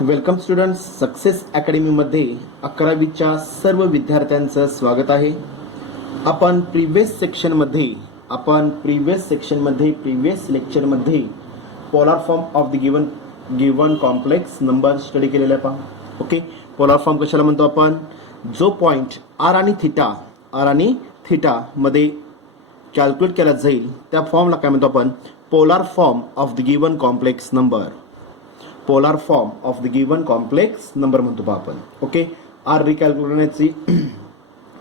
Welcome students, success अकॅडमीमध्ये 11वीच्या सर्व विद्यार्थ्यांचं स्वागत आहे. आपण प्रिव्हियस लेक्चरमध्ये polar form of the given complex number study केलेला आहे पहा. ओके, पोलार फॉर्म कशाला म्हणतो आपण? जो पॉईंट आर आणि थिटा मध्ये कॅल्क्युलेट केला जाईल त्या फॉर्मला काय म्हणतो आपण? Polar form of the given complex number. Polar form of the given complex number म्हणतो बा आपण. ओके, आर रिकॅल्क्युलेट करण्याची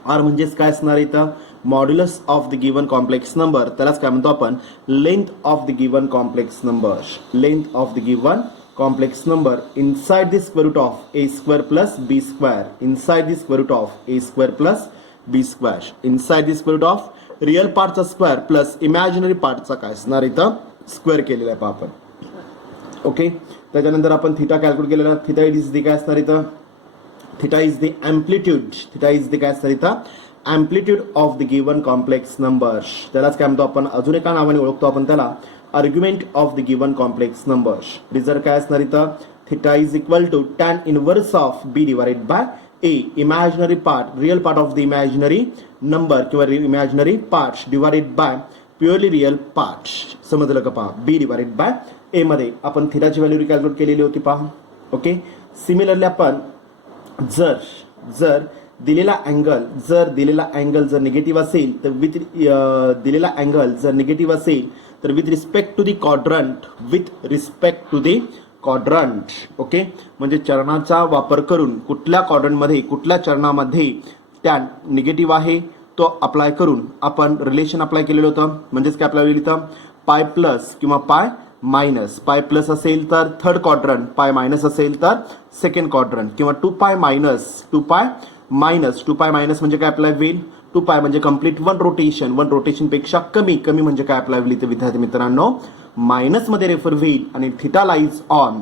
आर म्हणजेच काय असणार इथं? Modulus of the given complex number. त्यालाच काय म्हणतो आपण? Length of the given complex number. Length of the given complex number inside the square root of a square plus b square. Inside the square root of a square plus b square. Inside the square root of real पार्टचा square plus imaginary पार्टचा काय असणार इथं? Square केलेला आहे पहा आपण. Okay, त्याच्यानंतर आपण थिटा कॅल्क्युलेट केलेला. थिटा इज द काय असणार इथं? Theta is the amplitude. Theta is the काय असणार इथं? Amplitude of the given complex number. त्यालाच काय म्हणतो आपण? अजून एका नावाने ओळखतो आपण त्याला, argument of the given complex number. Result काय असणार इथं? Theta is equal to tan inverse of b divided by a. Imaginary part, real part of the imaginary number किंवा imaginary part divided by purely real part. समजलं का पहा? बी divided by ए मध्ये आपण थिटाची value रिकॅल्क्युलेट केलेली होती पहा. ओके, सिमिलरली आपण जर दिलेला अँगल जर निगेटिव्ह असेल तर दिलेला अँगल जर निगेटिव्ह असेल तर with respect to the quadrant. Okay, म्हणजे चरणाचा वापर करून कुठल्या चरणामध्ये त्या निगेटिव्ह आहे तो अप्लाय करून आपण रिलेशन अप्लाय केलेलं होतं. म्हणजेच काय अप्लाय केलं? पाय प्लस किंवा पाय मायनस. पाय प्लस असेल तर थर्ड क्वाड्रंट, पाय मायनस असेल तर सेकंड क्वाड्रंट, किंवा टू पाय मायनस म्हणजे काय अप्लाय होईल? 2π म्हणजे कम्प्लीट वन रोटेशन पेक्षा कमी म्हणजे काय अप्लाय होईल इथे विद्यार्थी मित्रांनो? मायनस मध्ये रेफर होईल. आणि थिटा लाईज ऑन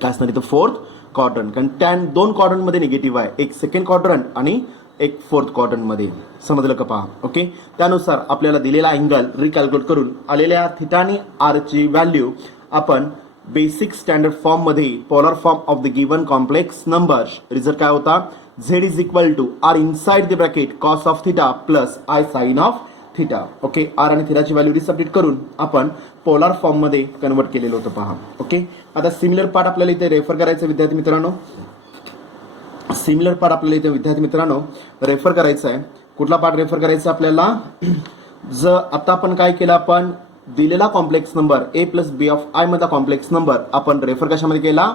काय असणार इथं? Fourth quadrant. कारण टॅन दोन क्वाड्रंट मध्ये निगेटिव्ह आहे, एक सेकंड क्वाड्रंट आणि एक फोर्थ क्वाड्रंट मध्ये. समजलं का पहा? ओके, त्यानुसार आपल्याला दिलेला अँगल रिकॅल्क्युलेट करून आलेल्या थिटा आणि आर ची व्हॅल्यू आपण बेसिक स्टँडर्ड फॉर्म मध्ये polar form of the given complex number. Result काय होता? Z is equal to r inside the bracket cos of theta plus i sine of theta. Okay, r आणि थिटाची value रिसबस्टिट्यूट करून आपण polar form मध्ये convert केलेलं होतं पहा. ओके, आता सिमिलर पार्ट आपल्याला इथे रेफर करायचं विद्यार्थी मित्रांनो. रेफर करायचं आहे. कुठला पार्ट रेफर करायचा आपल्याला? जर आता आपण काय केलं? आपण दिलेला complex number a plus b of i मधला कॉम्प्लेक्स नंबर आपण रेफर कशामध्ये केला?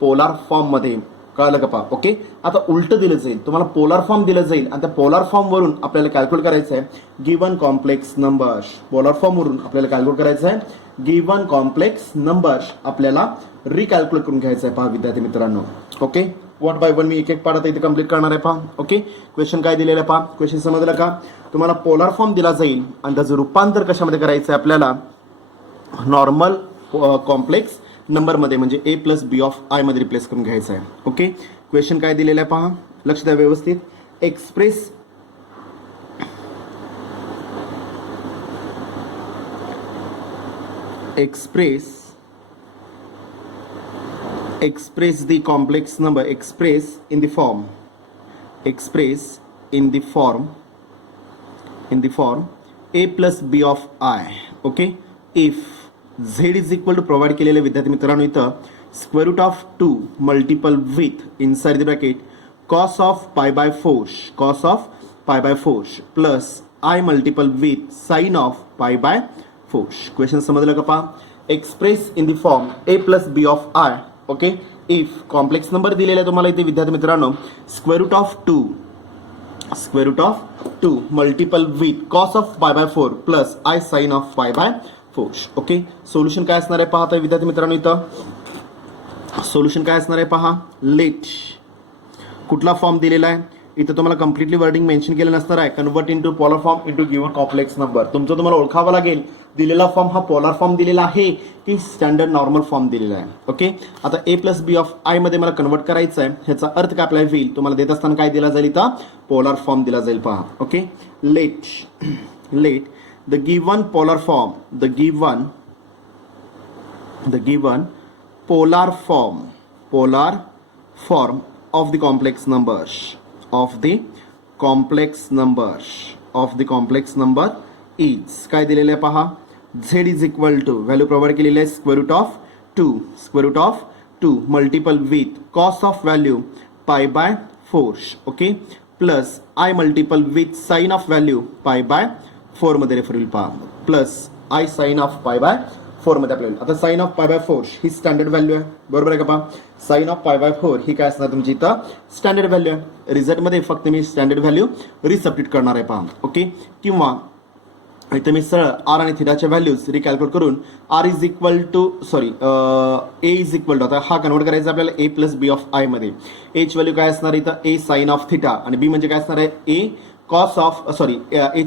पोलार फॉर्म मध्ये. कळलं का पहा? ओके, आता उलट दिलं जाईल तुम्हाला, पोलार फॉर्म दिलं जाईल आणि त्या पोलार फॉर्म वरून आपल्याला कॅल्क्युलेट करायचं आहे given complex number. Polar form वरून आपल्याला कॅल्क्युलेट करायचं आहे गिवन कॉम्प्लेक्स नंबर. आपल्याला रिकॅल्क्युलेट करून घ्यायचं आहे पहा विद्यार्थी मित्रांनो. ओके, वन बाय वन मी एक पार्ट आता इथे कम्प्लीट करणार आहे पहा. ओके, क्वेश्चन काय दिलेलं आहे पहा. क्वेश्चन समजलं का? तुम्हाला पोलार फॉर्म दिला जाईल आणि त्याचं रूपांतर कशामध्ये करायचं आहे आपल्याला? नॉर्मल कॉम्प्लेक्स नंबर मध्ये, म्हणजे ए प्लस बी ऑफ आय मध्ये रिप्लेस करून घ्यायचं आहे. ओके, क्वेश्चन काय दिलेलं आहे पहा, लक्ष द्या व्यवस्थित. express the complex number, express in the form a plus b of I. okay, if z is equal to provide केलेले विद्यार्थी मित्रांनो इथं square root of 2 multiple with inside the bracket cos of pi by 4 plus i multiple with sine of pi by 4. Question समजलं का पहा? Express in the form a plus b of i. Okay, if complex number दिलेला आहे तुम्हाला इथे विद्यार्थी मित्रांनो square root of 2 multiple with cos of pi by 4 plus i sine of pi by 4. Okay, solution काय असणार आहे पहा आता विद्यार्थी मित्रांनो इथं? सोल्युशन काय असणार आहे पहा? लेट कुठला फॉर्म दिलेला आहे इथं तुम्हाला कम्प्लिटली वर्डिंग मेन्शन केलं नसणार आहे. Convert into polar form into given complex number. तुमचं तुम्हाला ओळखावं लागेल दिलेला फॉर्म हा पोलर फॉर्म दिलेला आहे की स्टँडर्ड नॉर्मल फॉर्म दिलेला आहे. ओके, आता ए प्लस बी ऑफ आय मध्ये मला कन्वर्ट करायचं आहे. ह्याचा अर्थ काय अप्लाय होईल? तुम्हाला देत असताना काय दिला जाईल इथं? पोलर फॉर्म दिला जाईल पहा. Okay, let the given polar form, the given polar form polar form of the complex numbers of the complex number is काय दिलेलं आहे पहा, z is equal to value provide केलेली आहे square root of 2 multiple with cos of value pi by 4 okay plus I multiple with sin of value pi by 4 मध्ये refer होईल पहा, plus I sin of pi by 4 मध्ये आपल्याला आता sine of pi by 4 ही standard value आहे, बरोबर आहे का पहा. साइन ऑफ पाय बाय 4 ही काय असणार तुमची इथं स्टँडर्ड व्हॅल्यू आहे. रिझल्ट मध्ये फक्त मी स्टँडर्ड व्हॅल्यू रिसबस्टिट्यूट करणार आहे पहा, ओके. किंवा इथे मी सरळ आर आणि थिटाच्या व्हॅल्यूज रिकॅल्क्युलेट करून r is equal to a is equal to, आता हा कन्वर्ट करायचा आपल्याला a plus b of i मध्ये. एच व्हॅल्यू काय असणार इथं ए साइन ऑफ थिटा आणि बी म्हणजे काय असणार आहे a cos of h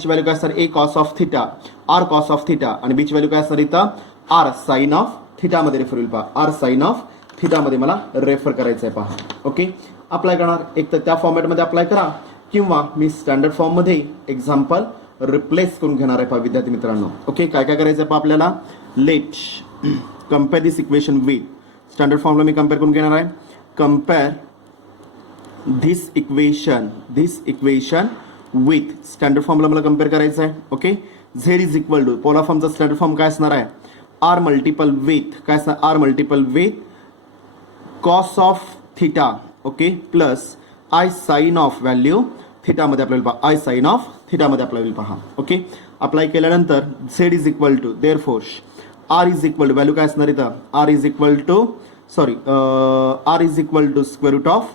value काय असणार a cos of theta, r cos of theta आणि बीची व्हॅल्यू काय असणार इथं आर साइन ऑफ थिटा मध्ये रेफर होईल पहा. आर साइन ऑफ थिटा मध्ये मला रेफर करायचं आहे पहा, ओके. अप्लाय करणार एक तर त्या फॉर्मॅटमध्ये अप्लाय करा किंवा मी स्टँडर्ड फॉर्म मध्ये एक्झाम्पल रिप्लेस करून घेणार आहे पहा विद्यार्थी मित्रांनो, ओके. काय काय करायचं आहे पहा आपल्याला, let compare this equation with standard फॉर्मला मी कम्पेअर करून घेणार आहे. Compare this equation with standard फॉर्मला मला कम्पेअर करायचं आहे, okay. Z is equal to polar फॉर्मचा स्टँडर्ड फॉर्म काय असणार आहे, आर मल्टिपल विथ काय असणार r multiple with cos of theta, okay, plus i sine of value थिटामध्ये आपल्याला पहा, आय साइन ऑफ थिटामध्ये आपल्याला पहा, ओके. अप्लाय केल्यानंतर z is equal to therefore r is equal to value काय असणार इथं r is equal to square root of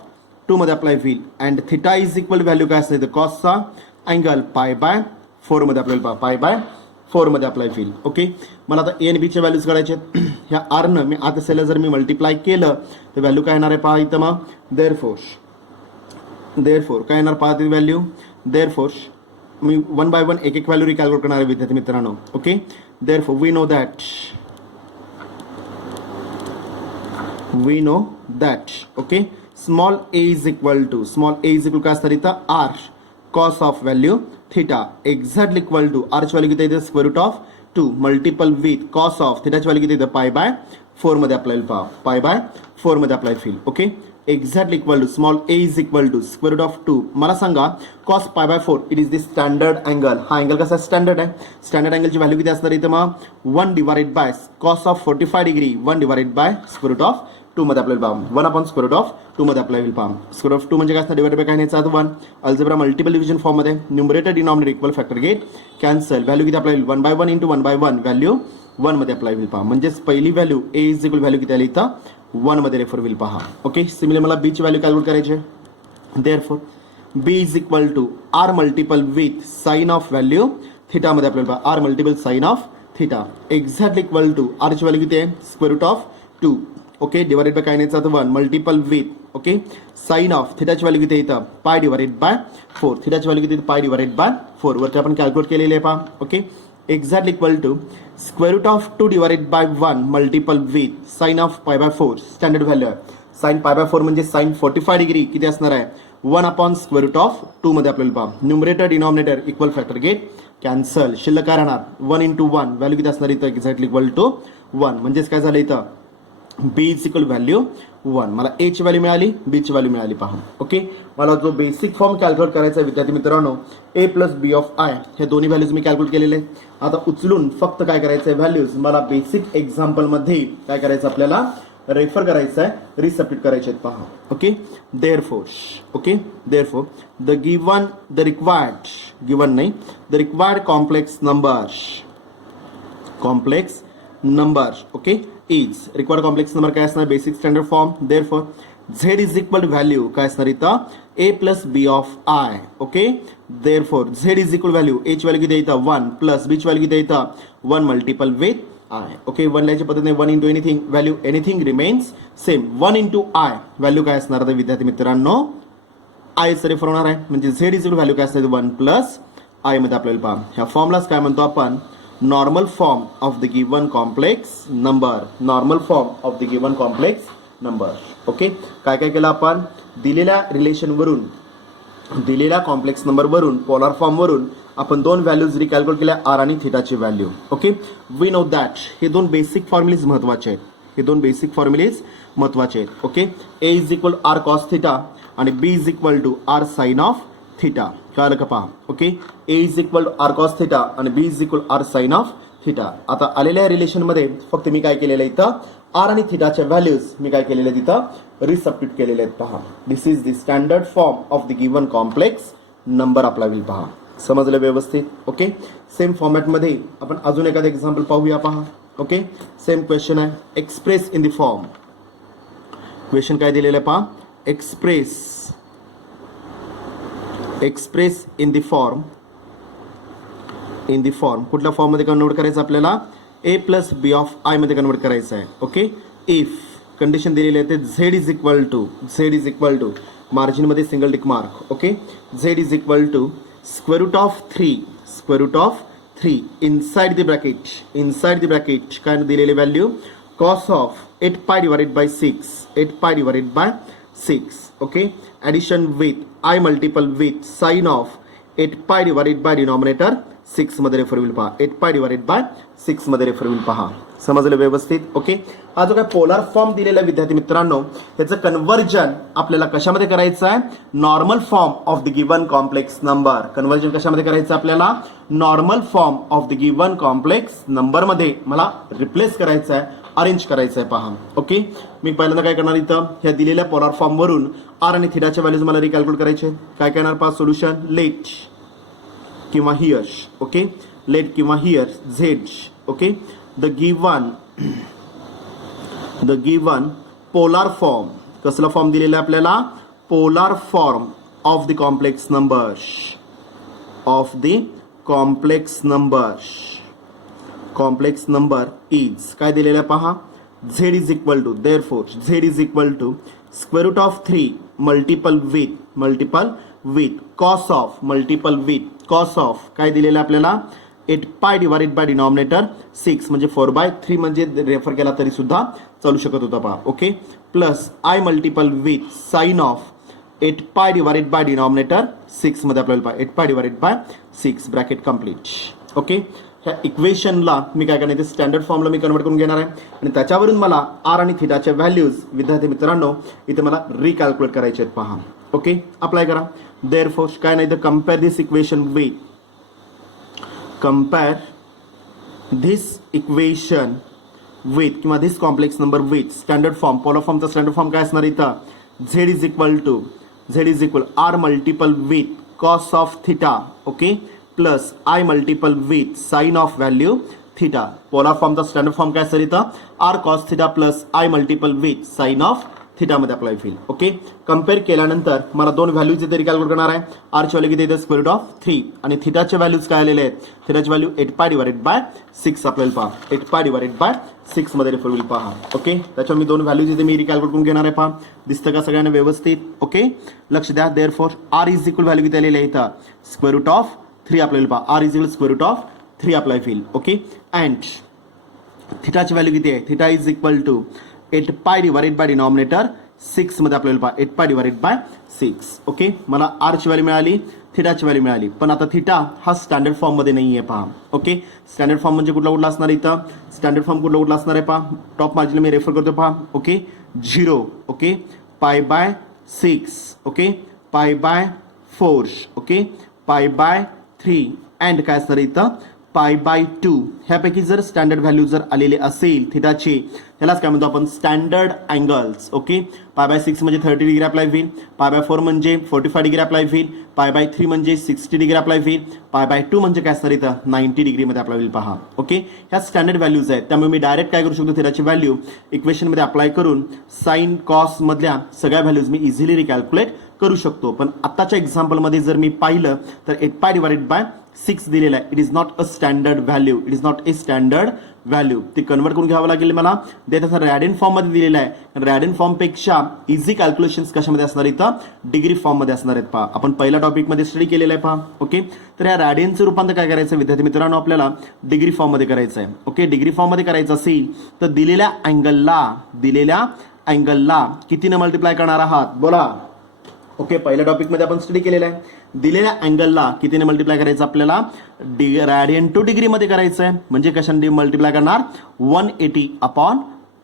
2 मध्ये अप्लाय होईल and theta is equal value काय असणार इथं कॉसचा अँगल पाय बाय 4 मध्ये आपल्याला पहा, पाय बाय 4 मध्ये अप्लाय होईल, ओके. मला आता ए आणि बीचे व्हॅल्यूज काढायचे आहेत. ह्या आरनं मी आत असेल जर मी मल्टिप्लाय केलं तर व्हॅल्यू काय येणार आहे पहा इथं मग देअर फोर काय येणार पहा ती व्हॅल्यू देअर फोर मी 1 by 1 एक एक व्हॅल्यू रिकॅल्क्युलेट करणार आहे विद्यार्थी मित्रांनो, okay. Therefore we know that okay small a is equal to काय असणार इथं r cos of value theta exactly equal to आरची व्हॅल्यू किती येते square root of 2 multiple with cos of थिटाची व्हॅल्यू किती येते पाय बाय 4 मध्ये अप्लाय पहा, पाय बाय 4 मध्ये अप्लाय होईल, okay. Exactly equal to small a is equal to square root of 2 मला सांगा cos pi by 4 it is the standard angle. हा अँगल कसा स्टँडर्ड आहे, स्टँडर्ड अँगलची व्हॅल्यू किती असणार इथं मग 1 divided by cos of 45 degree 1 divided by square root of 2 मध्ये आपल्याला पहा 1 अपॉन स्क्वेअर रूट ऑफ 2 मध्ये अप्लाय होईल पहा. स्क्वेअर ऑफ 2 म्हणजे काय असणार डिवाइडेड बाय काय नाही 1 अल्जेब्रा मल्टिपल डिव्हिजन फॉर्म मध्ये numerator denominator equal factor gate cancel value किती अप्लाय होईल 1 by 1 × 1 by 1 व्हॅल्यू 1 मध्ये अप्लाय होईल पहा. म्हणजेच पहिली value A is equal value किती आली इथं 1 मध्ये रेफर होईल पहा, ओके. सिमिलर मला बी ची व्हॅल्यू कॅल्क्युलेट करायची आहे. Therefore b is equal to r multiple with sine of value theta मध्ये आपल्याला पहा r multiple sine of theta exactly equal to r ची व्हॅल्यू किती आहे square root of 2, okay, divided by काय नाही 1 multiple with, okay, sine of थिटाची value किती येतं पाय डिवाइडेड बाय 4 थिटाची व्हॅल्यू किती पाय डिवाइडेड बाय 4 वरती आपण कॅल्क्युलेट केलेले आहे पहा, okay. Exactly equal to square root of 2 divided by 1 multiple with sine of pi by 4 standard value आहे. साइन पाय बाय 4 म्हणजे साइन 45 डिग्री किती असणार आहे 1 अपॉन स्क्वेअर रूट ऑफ 2 मध्ये आपल्याला पहा numerator denominator equal factor get cancel शिल्लक काय राहणार 1 × 1 व्हॅल्यू किती असणार इथं एक्झॅक्टली इक्वल टू 1 म्हणजेच काय झालं इथं बी इज इक्वल व्हॅल्यू 1 मला ए ची व्हॅल्यू मिळाली बी ची व्हॅल्यू मिळाली पहा, ओके. मला जो बेसिक फॉर्म कॅल्क्युलेट करायचा आहे विद्यार्थी मित्रांनो ए प्लस बी ऑफ आय हे दोन्ही व्हॅल्यूज मी कॅल्क्युलेट केलेले आहेत. आता उचलून फक्त काय करायचं आहे व्हॅल्यूज मला बेसिक एक्झाम्पल मध्ये काय करायचं आपल्याला रेफर करायचं आहे रिसबस्टिट्यूट करायचे आहेत पहा, okay. Therefore the required complex number okay is required complex number काय असणार basic standard form. Therefore z is equal to value काय असणार इथं a plus b of i, okay. Therefore z is equal value a ची value किती येतं 1 plus बी ची value किती येतं 1 मल्टिपल विथ आय, ओके. 1 लिहायच्या पद्धतीने 1 × anything value anything remains same 1 × I value काय असणार तर विद्यार्थी मित्रांनो आयचं रेफर होणार आहे म्हणजे झेड इज इक्वल व्हॅल्यू काय असणार 1 प्लस आय मध्ये आपल्याला पहा ह्या फॉर्मलाच काय म्हणतो आपण normal form of the given complex number, okay. काय काय केलं आपण दिलेल्या रिलेशनवरून दिलेल्या कॉम्प्लेक्स नंबरवरून पोलार फॉर्मवरून आपण दोन व्हॅल्यूज रिकॅल्क्युलेट केल्या आर आणि थिटाची value, okay. We know that हे दोन बेसिक फॉर्म्युलेज महत्वाचे आहेत. हे दोन बेसिक फॉर्म्युलेज महत्वाचे आहेत. Okay, a is equal r cos theta आणि b is equal to r sine of theta. कळलं का पहा. Okay, a is equal to r cos theta आणि b is equal r sine of theta. आता आलेल्या रिलेशनमध्ये फक्त मी काय केलेलं आहे इथं आर आणि थिटाच्या व्हॅल्यूज मी काय केलेले तिथं रिसब्स्टिट्यूट केलेले आहेत. पहा, this is the standard form of the given complex number आपला विल. पहा, समजलं व्यवस्थित. ओके, सेम फॉर्मॅटमध्ये आपण अजून एखादं एक्झाम्पल पाहूया. पहा, ओके, सेम क्वेश्चन आहे. Express in the form. Question काय दिलेलं आहे पहा, एक्सप्रेस इन द फॉर्म. कुठल्या फॉर्म मध्ये कन्वर्ट करायचं आपल्याला, a plus b of i मध्ये कन्वर्ट करायचं आहे. ओके, इफ कंडिशन दिलेली आहे ते z is equal to margin मध्ये single tick mark. Okay, z is equal to square root of 3 inside the bracket काय दिलेली value cos of 8 pi divided by 6. Okay, addition with i multiple with sine of 8 pi divided by denominator 6 मध्ये refer होईल. पहा, 8 pi divided by 6 मध्ये refer होईल. पहा, समजलं व्यवस्थित. ओके, हा जो काय पोलार फॉर्म दिलेला विद्यार्थी मित्रांनो त्याचं कन्वर्जन आपल्याला कशामध्ये करायचं आहे, normal form of the given complex number. Conversion कशामध्ये करायचं आपल्याला, normal form of the given complex number मध्ये मला रिप्लेस करायचं आहे, अरेंज करायचं आहे. पहा, ओके, मी पहिल्यांदा काय करणार इथं ह्या दिलेल्या पोलार फॉर्म वरून आर आणि थिटाच्या व्हॅल्यूज मला रिकॅल्क्युलेट करायचे. काय करणार पहा, सोल्युशन लेट किंवा हियर. ओके, लेट किंवा here z. Okay, the given polar form. कसला फॉर्म दिलेला आहे आपल्याला, polar form of the complex number is काय दिलेलं आहे पहा, z is equal to therefore z is equal to square root of 3 multiple with cos of काय दिलेलं आहे आपल्याला 8 पाय डिवाइडेड बाय डिनॉमिनेटर 6 म्हणजे 4/3 म्हणजे रेफर केला तरी सुद्धा चालू शकत होता. पहा, okay, plus i multiple with sine of 8 pi divided by denominator 6 मध्ये आपल्याला पहा 8 pi divided by 6 bracket complete. Okay, ह्या इक्वेशनला मी काय करणार, स्टँडर्ड फॉर्मला मी कन्वर्ट करून घेणार आहे आणि त्याच्यावरून मला आर आणि थिटाच्या व्हॅल्यूज विद्यार्थी मित्रांनो इथे मला रिकॅल्क्युलेट करायचे आहेत. पहा, ओके, अप्लाय करा. देअरफॉर काय नाही तर कंपेअर दिस इक्वेशन विथ किंवा this complex number with standard form. Polar फॉर्मचा स्टँडर्ड फॉर्म काय असणार इथं, z is equal r multiple with cos of theta. Okay, plus i multiple with sine of value theta. Polar फॉर्मचा standard form काय असेल इथं, r cos theta plus i multiple with sine of theta मध्ये apply होईल. Okay, compare केल्यानंतर मला दोन values इथे रिकॅल्क्युलेट करणार आहे. आरची व्हॅल्यू किती येते स्क्वेअर रूट ऑफ 3 आणि थिटाचे व्हॅल्यूज काय आलेले आहेत, थिटाची व्हॅल्यू 8 पाय डिवाइडेड बाय 6 आपल्याला पहा 8 पाय डिवाइडेड बाय 6 मध्ये रेफर होईल. पहा, ओके, त्याच्यावर मी दोन व्हॅल्यूज इथे मी रिकॅल्क्युलेट करून घेणार आहे. पहा, दिसतं का सगळ्यांना व्यवस्थित. ओके, लक्ष द्या. Therefore r is equal value किती आलेली आहे इथं स्क्वेअर रूट ऑफ 3 आपल्याला पहा r is equal square root of 3 apply होईल. ओके, अँड थिटाची व्हॅल्यू किती आहे, theta is equal to 8 pi divided by denominator 6 मध्ये आपल्याला पहा 8 पाय डिवाइडेड बाय 6. ओके, मला आरची व्हॅल्यू मिळाली, थिटाची व्हॅल्यू मिळाली, पण आता थिटा हा स्टँडर्ड फॉर्म मध्ये नाही आहे. पहा, ओके, स्टँडर्ड फॉर्म म्हणजे कुठला असणार इथं, स्टँडर्ड फॉर्म कुठला असणार आहे पहा, टॉप मार्जिनला मी रेफर करतो. पहा, okay, 0. Okay, pi by 6. Okay, पाय by 4. Okay, pi by 3 and काय असणार इथं पाय बाय 2. ह्यापैकी जर स्टँडर्ड व्हॅल्यू जर आलेले असेल थिटाचे, त्यालाच काय म्हणतो आपण standard angles. Okay, pi by 6 म्हणजे 30 डिग्री अप्लाय होईल, पाय बाय 4 म्हणजे 45 डिग्री अप्लाय होईल, पाय बाय 3 म्हणजे 60 डिग्री अप्लाय होईल, पाय बाय 2 म्हणजे काय असणार इथं 90 डिग्रीमध्ये अप्लाय होईल. पहा, ओके, ह्या स्टँडर्ड व्हॅल्यूज आहेत, त्यामुळे मी डायरेक्ट काय करू शकतो, थिटाची व्हॅल्यू इक्वेशनमध्ये अप्लाय करून साइन कॉस मधल्या सगळ्या व्हॅल्यूज मी इझिली रिकॅल्क्युलेट करू शकतो. पण आताच्या एक्झाम्पलमध्ये जर मी पाहिलं तर 8 पाय डिवाइडेड बाय 6 दिलेला आहे. It is not a standard value, it is not a standard value. ते कन्वर्ट करून घ्यावं लागेल मला. त्याचा रॅडियन फॉर्म मध्ये दिलेला आहे. रॅडियन फॉर्म पेक्षा इझी कॅल्क्युलेशन्स कशामध्ये असणार इथं डिग्री फॉर्म मध्ये असणार आहेत. पहा, आपण पहिल्या टॉपिक मध्ये स्टडी केलेला आहे. पहा, ओके, तर या रॅडियनचं रूपांतर काय करायचं विद्यार्थी मित्रांनो, आपल्याला डिग्री फॉर्म मध्ये करायचं आहे. ओके, डिग्री फॉर्म मध्ये करायचं असेल तर दिलेल्या अँगलला कितीने मल्टिप्लाय करणार आहात बोला. ओके, पहिल्या टॉपिक मध्ये आपण स्टडी केलेला आहे. दिलेल्या अँगलला कितीने मल्टिप्लाय करायचं आपल्याला, रॅडियन टू डिग्री मध्ये करायचं आहे. म्हणजे कशाने मल्टिप्लाय करणार 180 अपॉन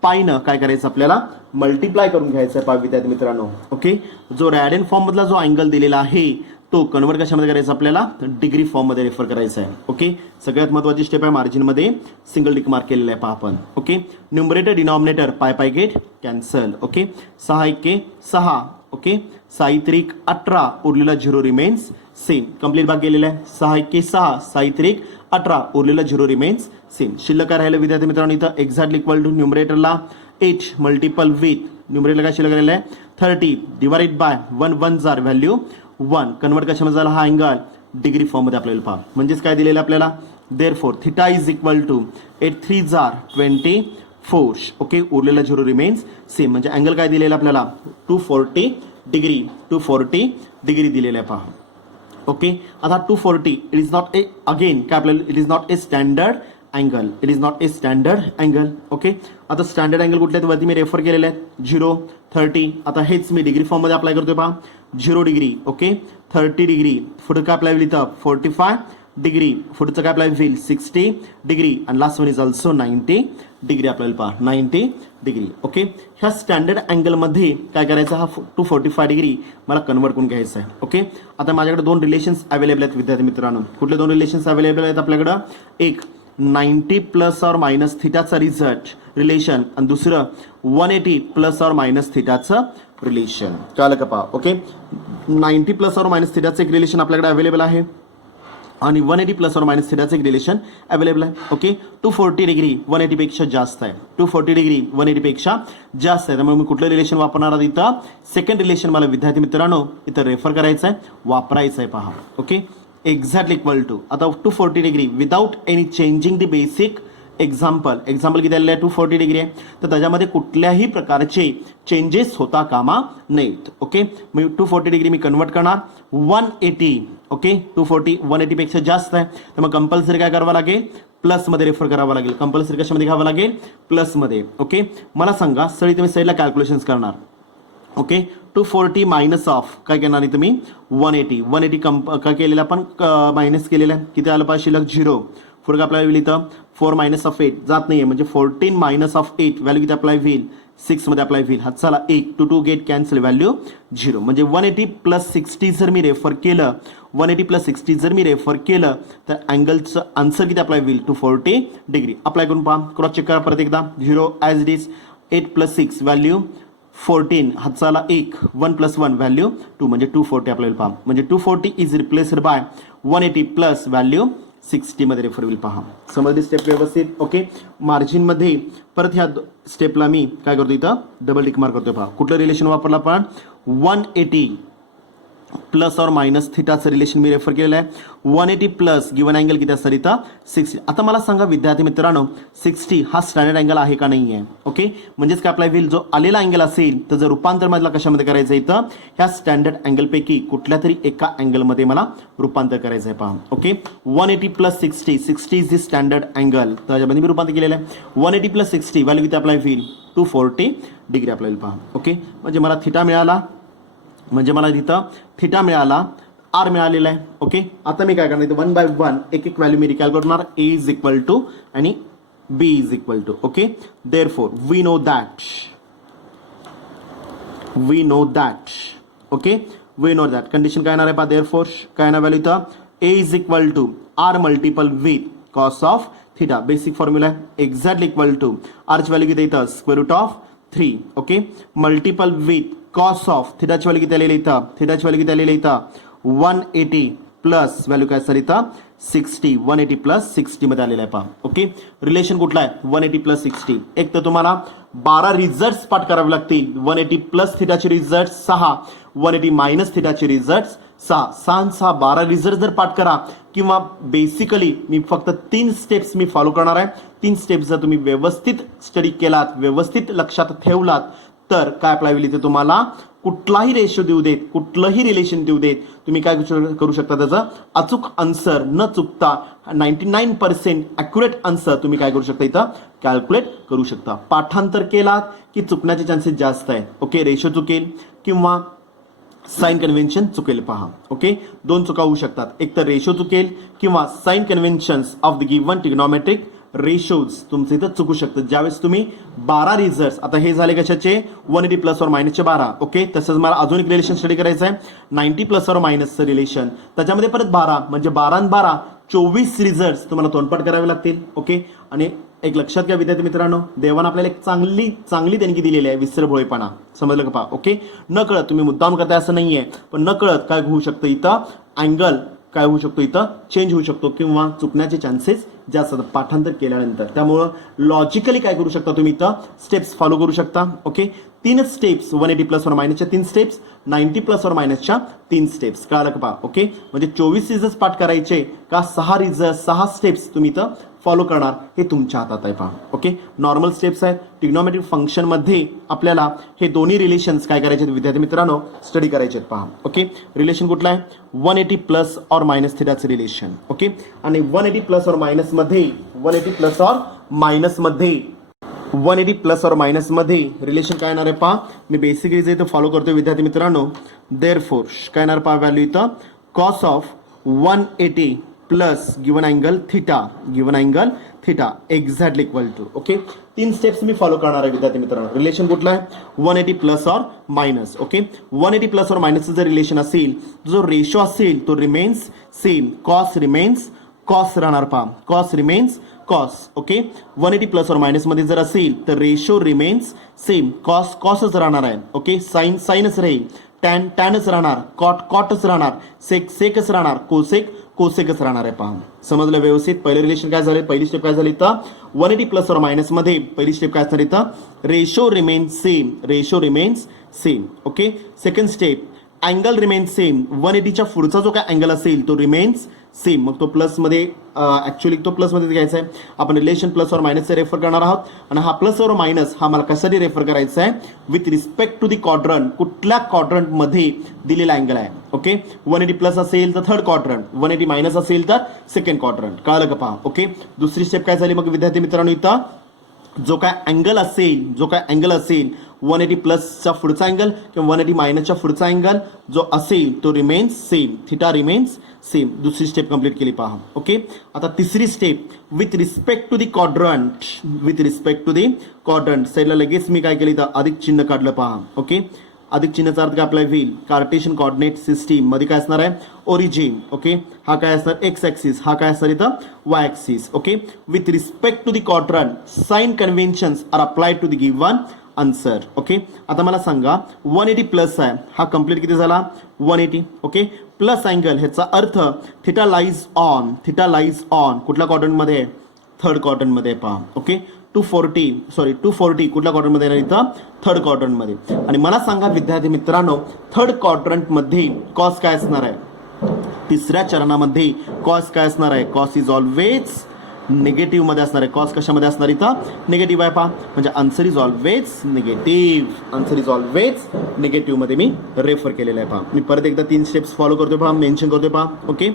पायनं काय करायचं आपल्याला मल्टिप्लाय करून घ्यायचं आहे पहा विद्यार्थी मित्रांनो. ओके, जो रॅडियन फॉर्म मधला जो अँगल दिलेला आहे तो कन्वर्ट कशामध्ये करायचा आपल्याला डिग्री फॉर्म मध्ये रेफर करायचा आहे. ओके, सगळ्यात महत्त्वाची स्टेप आहे मार्जिन मध्ये सिंगल टिक मार्क केलेला आहे पहा आपण. ओके, न्यूमरेटर डिनॉमिनेटर पाय पाय गेट कॅन्सल. ओके, 6 1 6. ओके, 6 3 18 उरलेला 0 रिमेन्स सेम. कंप्लीट भाग केलेला आहे. 6 1 6 6 3 18 उरलेला 0 रिमेन्स सेम. शिल्लक काय राहिलं विद्यार्थी मित्रांनो इथं एक्झॅक्टली इक्वल टू न्यूमरेटरला 8 मल्टिपल विथ न्यूमरेटरला काय शिल्लक राहिलं आहे 30 डिवाइडेड बाय 1 1 जार व्हॅल्यू 1. कन्वर्ट कशामध्ये झाला हा अँगल डिग्री फॉर्म मध्ये आपल्याला पहा. म्हणजेच काय दिलेलं आपल्याला therefore theta is equal to 8 3 जार 24. ओके, उरलेला 0 रिमेन्स सेम. म्हणजे अँगल काय दिलेला आपल्याला 240 डिग्री 240 डिग्री दिलेला आहे पहा. ओके, आता 240 it is not a again काय आपल्याला it is not a standard angle. It is not a standard angle. Okay, आता स्टँडर्ड अँगल कुठले आहेत वरती मी रेफर केलेले आहेत 0 30. आता हेच मी डिग्री फॉर्म मध्ये अप्लाय करतोय पहा 0 डिग्री. Okay, 30 degree. पुढे काय अप्लाय होईल इथं 45 डिग्री. पुढचं काय अप्लाय होईल 60 डिग्री आणि last one is also 90 degree आपल्याला पहा 90 डिग्री. ओके, ह्या स्टँडर्ड अँगलमध्ये काय करायचं हा 245 डिग्री मला कन्वर्ट करून घ्यायचं आहे. ओके, आता माझ्याकडे दोन रिलेशन्स अवेलेबल आहेत विद्यार्थी मित्रांनो. कुठले दोन रिलेशन्स अवेलेबल आहेत आपल्याकडं एक 90 plus or minus थिटाचा result relation आणि दुसरं 180 प्लस और मायनस थिटाचं रिलेशन. कळलं का पहा. ओके, 90 प्लस और मायनस थिटाचं एक रिलेशन आपल्याकडे अवेलेबल आहे आणि 180 प्लस और मायनस थिटाचं एक रिलेशन अवेलेबल आहे. ओके, 240 डिग्री 180 पेक्षा जास्त आहे. 240 डिग्री 180 पेक्षा जास्त आहे. त्यामुळे मी कुठलं रिलेशन वापरणार आहे इथं सेकंड रिलेशन मला विद्यार्थी मित्रांनो इथं रेफर करायचं आहे वापरायचं आहे पहा. ओके, एक्झॅक्टली इक्वल टू आता 240 degree without any changing the basic example किती आलेलं आहे 240 डिग्री आहे तर त्याच्यामध्ये कुठल्याही प्रकारचे चेंजेस होता कामा नाहीत. ओके, मी 240 डिग्री मी कन्वर्ट करणार 180. ओके, 240 180 पेक्षा जास्त आहे तर मग कंपल्सरी काय करावं लागेल प्लस मध्ये रेफर करावं लागेल. कंपल्सरी कशामध्ये घ्यावं लागेल प्लस मध्ये. ओके, मला सांगा सळी तुम्ही साईडला कॅल्क्युलेशन्स करणार. ओके, 240 मायनस ऑफ काय करणार आहे तुम्ही 180 काय केलेलं आपण मायनस केलेलं आहे किती आलं पाहिजे शिल्लक 0. पुढे काय आपल्याला होईल इथं 4 मायनस ऑफ 8 जात नाहीये म्हणजे 14 मायनस ऑफ 8 व्हॅल्यू किती अप्लाय होईल 6 मध्ये अप्लाय होईल. हा चला 1 2 2 गेट कॅन्सल व्हॅल्यू 0. म्हणजे 180 प्लस 60 जर मी रेफर केलं 180 प्लस 60 जर मी रेफर केलं तर अँगलचं आन्सर किती अप्लाय होईल 240 डिग्री. अप्लाय करून पहा क्रॉस चेक करा परत एकदा 0 as it is 8 plus 6 value 14 हातचाला 1 1 plus 1 value 2 म्हणजे 240 आपल्याला पहा. म्हणजे 240 is replaced by 180 plus value 60 मध्ये रेफर होईल पहा. समजली स्टेप व्यवस्थित. ओके, मार्जिन मध्ये परत ह्या स्टेपला मी काय करतो इथं डबल टिक मार्क करतोय पहा. कुठलं रिलेशन वापरलं आपण 180 प्लस और मायनस थिटाचं रिलेशन मी रेफर केलेलं आहे. 180 प्लस गिवन अँगल किती असणार इथं 60. आता मला सांगा विद्यार्थी मित्रांनो 60 हा स्टँडर्ड अँगल आहे का नाही आहे. ओके, म्हणजेच काय आपला होईल जो आलेला अँगल असेल तर जर रूपांतर मधला कशामध्ये करायचं इथं ह्या स्टँडर्ड अँगल पैकी कुठल्या तरी एका अँगल मध्ये मला रूपांतर करायचं आहे पहा. Okay, 180 plus 60 is the standard angle त्याच्यामध्ये मी रूपांतर केलेलं आहे. 180 प्लस 60 व्हॅल्यू किती अप्लाय होईल 240 डिग्री आपल्याला पहा. ओके, म्हणजे मला थिटा मिळाला म्हणजे मला तिथं थिटा मिळाला आर मिळालेला आहे. ओके, आता मी काय करणार 1 बाय 1 एक एक व्हॅल्यू मी रिकॅल्क्युलेट करणार. ए इज इक्वल टू आणि b is equal to. Okay, therefore we know that okay we know that condition काय येणार आहे पहा. देअरफॉर काय येणार व्हॅल्यू इथं a is equal to r multiple with cos of theta. Basic formula आहे exactly equal to आरची value किती येतं square root of 3. Okay, multiple with cos of थिटाची व्हॅल्यू किती आलेली इथं 180 प्लस व्हॅल्यू काय सर इथं 60 180 प्लस 60 मध्ये आलेला आहे पहा. ओके, रिलेशन कुठला आहे 180 प्लस 60. एक तर तुम्हाला 12 रिझल्ट पाठ करावे लागतील. 180 प्लस थिटाचे रिझल्ट 6 180 मायनस थिटाचे रिझल्ट 6 6 12 रिझल्ट जर पाठ करा किंवा बेसिकली मी फक्त 3 स्टेप्स मी फॉलो करणार आहे. 3 स्टेप्स जर तुम्ही व्यवस्थित स्टडी केलात व्यवस्थित लक्षात ठेवलात तर काय अप्लाय होईल इथे तुम्हाला कुठलाही रेशो देऊ देत कुठलंही रिलेशन देऊ देत तुम्ही काय करू शकता त्याचा अचूक आन्सर न चुकता 99% अॅक्युरेट आन्सर तुम्ही काय करू शकता इथं कॅल्क्युलेट करू शकता. पाठांतर केलात की चुकण्याचे चान्सेस जास्त आहे. ओके, रेशो चुकेल किंवा साइन कन्व्हेन्शन चुकेल पहा. ओके, दोन चुका होऊ शकतात. एक तर रेशो चुकेल किंवा sign conventions of the given trigonometric ratios तुमचं इथं चुकू शकतं. ज्यावेळेस तुम्ही 12 रिझल्ट, आता हे झाले कशाचे 180 प्लस और मायनसचे 12. ओके, तसंच मला अजून एक रिलेशन स्टडी करायचं आहे 90 प्लस और मायनसचं रिलेशन, त्याच्यामध्ये परत 12 म्हणजे 12 आणि 12 24 रिझल्ट तुम्हाला तोंडपाठ करावे लागतील. ओके, आणि एक लक्षात घ्या विद्यार्थी मित्रांनो, देवानं आपल्याला एक चांगली देणगी दिलेली आहे, विसर भोळेपणा. समजलं का पहा. ओके, न कळत तुम्ही मुद्दाम करताय असं नाहीये, पण न कळत काय होऊ शकतं इथं, अँगल काय होऊ शकतो इथं चेंज होऊ शकतो किंवा चुकण्याचे चान्सेस जास्त असतात पाठांतर केल्यानंतर. त्यामुळं लॉजिकली काय करू शकता तुम्ही इथं स्टेप्स फॉलो करू शकता. ओके, 3 स्टेप्स 180 प्लस और मायनसच्या 3 स्टेप्स, 90 प्लस और मायनसच्या 3 स्टेप्स. कळालं का पहा. ओके, म्हणजे 24 रिझल्ट पाठ करायचे का 6 स्टेप्स तुम्ही इथं फॉलो करणार हे तुमच्या हातात आहे पहा. ओके, नॉर्मल स्टेप्स आहेत. ट्रिग्नोमेट्रिक फंक्शन मध्ये आपल्याला हे दोन्ही रिलेशन्स काय करायचे विद्यार्थी मित्रांनो स्टडी करायचे आहेत पहा. ओके, रिलेशन कुठला आहे 180 प्लस और मायनस थिटाचं रिलेशन. ओके, आणि 180 प्लस और मायनस मध्ये 180 प्लस और मायनस मध्ये रिलेशन काय येणार आहे पहा. मी बेसिकली जे इथं फॉलो करतोय विद्यार्थी मित्रांनो, देअरफोर काय येणार पहा व्हॅल्यू इथं cos of 180 plus given angle theta exactly equal to. Okay, 3 steps मी फॉलो करणार आहे विद्यार्थी मित्रांनो. रिलेशन कुठला आहे 180 plus or minus. Okay, 180 plus और मायनसचं जर रिलेशन असेल, जो रेशो असेल तो remains same, cos remains cos राहणार पहा, cos remains cos. Okay, 180 plus or minus मध्ये जर असेल तर रेशो रिमेन्स सेम, कॉस कॉसच राहणार आहे. ओके, साइन साइनच राहील, टॅन टॅनच राहणार, कॉट कॉटच राहणार, सेक सेकच राहणार, कोसेकच राहणार आहे पहा. समजलं व्यवस्थित. पहिलं रिलेशन काय झालं, पहिली स्टेप काय झाली इथं 180 प्लस और मायनस मध्ये पहिली स्टेप काय असणार इथं ratio remains same. Okay, second step angle remains same, 180च्या पुढचा जो काय अँगल असेल तो रिमेन्स सेम. मग तो प्लस मध्ये ऍक्च्युअली तो प्लस मध्ये घ्यायचा आहे. आपण रिलेशन प्लस और मायनसचे रेफर करणार आहोत, आणि हा प्लस और मायनस हा मला कशासाठी रेफर करायचा आहे with respect to the quadrant, कुठल्या क्वाड्रंट मध्ये दिलेला अँगल आहे. ओके, 180 प्लस असेल तर थर्ड क्वाड्रंट, 180 मायनस असेल तर सेकंड क्वाड्रंट. कळलं का पहा. ओके, दुसरी स्टेप काय झाली मग विद्यार्थी मित्रांनो इथं जो काय अँगल असेल 180 प्लसचा पुढचा अँगल किंवा 180 मायनसच्या पुढचा अँगल जो असेल तो remains same, theta remains same. दुसरी स्टेप कंप्लीट केली पहा. ओके, आता तिसरी step with respect to the quadrant साईडला लगेच मी काय केली तर अधिक चिन्ह काढलं पहा. ओके, अधिक चिन्हाचा अर्थ काय आपला होईल कार्टेशियन कोऑर्डिनेट सिस्टीम मध्ये काय असणार आहे ओरिजिन. ओके, हा काय असणार एक्स ऍक्सिस, हा काय असणार इथं y axis. Okay, with respect to the quadrant sign conventions are applied to the given answer. Okay, आता मला सांगा 180 प्लस आहे, हा कंप्लीट किती झाला 180. ओके, प्लस अँगल ह्याचा अर्थ थिटा लाईज ऑन कुठल्या क्वाड्रंटमध्ये आहे थर्ड क्वाड्रंटमध्ये पहा. ओके, 240 कुठल्या क्वाड्रंटमध्ये आहे इथं थर्ड क्वाड्रंटमध्ये. आणि मला सांगा विद्यार्थी मित्रांनो थर्ड क्वाड्रंटमध्ये कॉस काय असणार आहे, तिसऱ्या चरणामध्ये कॉस काय असणार आहे, कॉस इज ऑलवेज निगेटिव्ह मध्ये असणार आहे. कॉस कशामध्ये असणार इथं निगेटिव्ह आहे पहा, म्हणजे आन्सर इज ऑलवेज निगेटिव्ह मध्ये मी रेफर केलेलं आहे पहा. मी परत एकदा 3 स्टेप्स फॉलो करतोय पहा, मेन्शन करतोय पहा. ओके,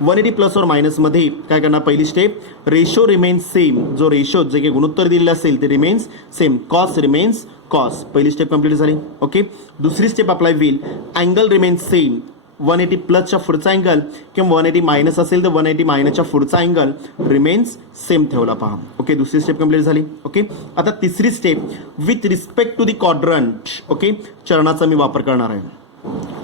180 प्लस और मायनस मध्ये काय करणार पहिली स्टेप रेशो रिमेन्स सेम, जो रेशो जे काही गुणोत्तर दिलेलं असेल ते remains same, cos remains cos. पहिली स्टेप कंप्लीट झाली. ओके, दुसरी स्टेप अप्लाय होईल अँगल रिमेन्स सेम, 180 प्लसच्या पुढचा अँगल किंवा 180 मायनस असेल तर 180 मायनसच्या पुढचा अँगल रिमेन्स सेम ठेवला पहा. ओके, दुसरी स्टेप कंप्लीट झाली. ओके, आता तिसरी step with respect to the quadrant. Okay, चरणाचा मी वापर करणार आहे.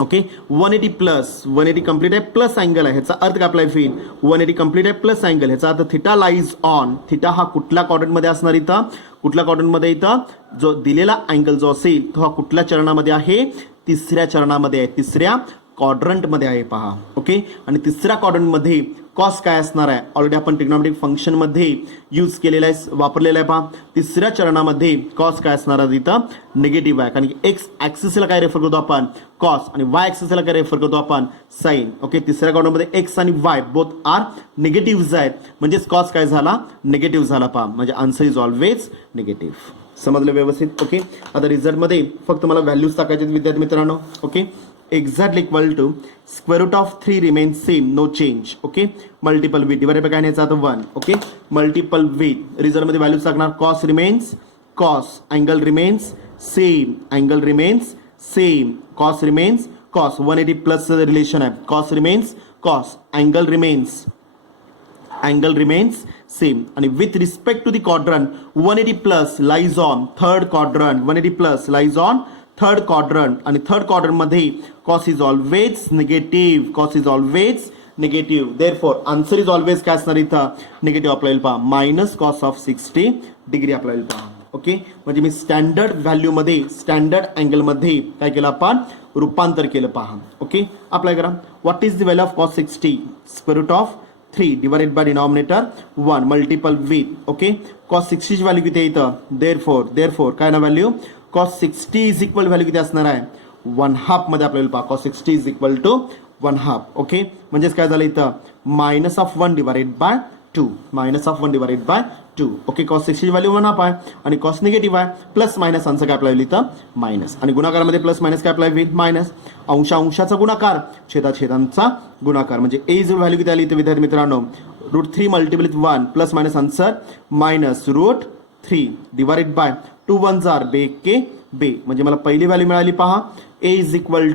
ओके, 180 कंप्लीट आहे प्लस अँगल आहे, ह्याचा अर्थ काय अप्लाय होईल 180 कंप्लीट आहे प्लस अँगल, ह्याचा अर्थ थिटा लाईज ऑन. थिटा हा कुठल्या क्वाड्रंटमध्ये असणार इथं कुठल्या क्वाड्रंटमध्ये इथं जो दिलेला अँगल जो असेल तो हा कुठल्या चरणामध्ये आहे तिसऱ्या चरणामध्ये आहे, तिसऱ्या क्वाड्रंटमध्ये आहे पहा. ओके, आणि तिसऱ्या क्वाड्रंटमध्ये कॉस काय असणार आहे ऑलरेडी आपण ट्रिग्नोमेट्रिक फंक्शन मध्ये यूज केलेला आहे, वापरलेला आहे पहा. तिसऱ्या चरणामध्ये कॉस काय असणार आहे इथं निगेटिव्ह आहे, कारण की एक्स ऍक्सिसला काय रेफर करतो आपण कॉस आणि वाय ऍक्सिसला काय रेफर करतो आपण साइन. ओके, तिसऱ्या क्वाड्रंटमध्ये एक्स आणि वाय बोथ आर निगेटिव्ह आहेत, म्हणजेच कॉस काय झाला निगेटिव्ह झाला पहा, म्हणजे आन्सर इज ऑलवेज निगेटिव्ह. समजलं व्यवस्थित. ओके, आता रिझल्टमध्ये फक्त मला व्हॅल्यूज टाकायचे विद्यार्थी मित्रांनो. Okay, exactly equal to square root of 3 remains same, no change. Okay, multiple with divided by काय नाही आता 1. Okay, multiple with रिझल्ट मध्ये व्हॅल्यूज टाकणार cos remains cos, angle remains same, cos remains cos, 180 plus relation आहे cos remains cos, angle remains same. आणि with respect to the quadrant 180 plus lies on third quadrant, 180 plus lies on third quadrant. आणि third quadrant मध्ये cos is always negative, cos is always negative. Therefore answer is always काय असणार इथं negative आपल्याला पहा minus cos of 60 degree आपल्याला पहा. Okay, म्हणजे मी स्टँडर्ड व्हॅल्यू मध्ये स्टँडर्ड अँगल मध्ये काय केलं आपण रूपांतर केलं पहा. ओके, अप्लाय करा. What is the value of cos 60 square root of 3 divided by denominator 1 multiple with. Okay, cos 60 ची व्हॅल्यू किती आहे इथं देअरफॉर काय ना value cos 60 is equal value किती असणार आहे 1/2 मध्ये आपल्याला पहा cos 60 is equal to 1/2. Okay, म्हणजेच काय झालं इथं minus of 1 divided by 2, minus of 1 divided by 2. Okay, cos 60 ची व्हॅल्यू 1/2 आहे आणि कॉस निगेटिव्ह आहे. प्लस मायनस आन्सर काय अप्लाय होईल इथं मायनस. आणि गुणाकारामध्ये प्लस मायनस काय अप्लाय होईल मायनस. अंशाचा गुणाकार छेदांचा गुणाकार म्हणजे ए इज व्हॅल्यू किती आली इथे विद्यार्थी मित्रांनो √3 multiple with 1 plus minus answer minus √3 divided by 2 1 जार बे के बे. म्हणजे मला पहिली व्हॅल्यू मिळाली पहा a is equal